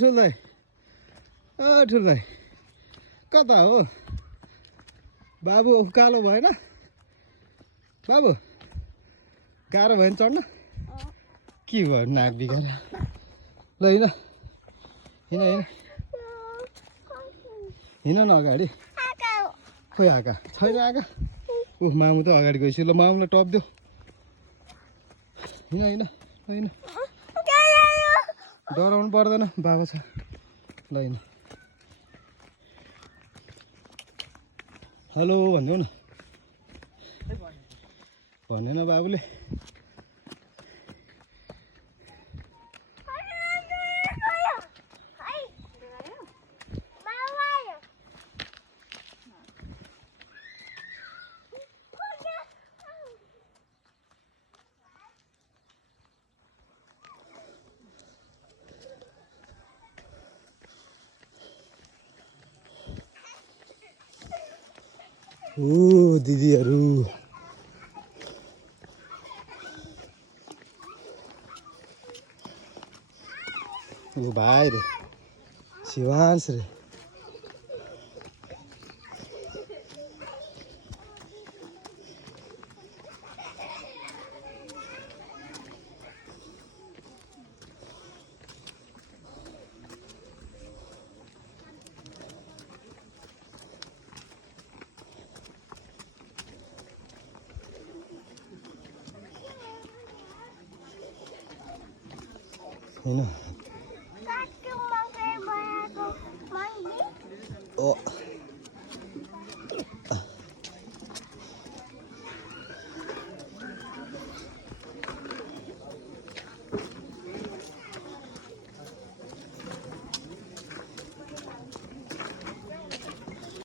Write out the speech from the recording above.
ठुलै ठुलै कता हो बाबु उकालो भएन बाबु गाह्रो भयो नि चढ्न के भयो नाक बिगार ल हिँड हिँड हिँड हिँड न अगाडि खोइ आँका छैन आँका मामु त अगाडि गइसक्यो ल मामुलाई टपिदेऊ हिँड हिँड हिँड डराउनु पर्दैन बाबा छ ल हिँड हेलो भनिदेऊ न भनेन बाबुले ओ दिदीहरू ओ भाइ रे शिवांश रे हिँड ओ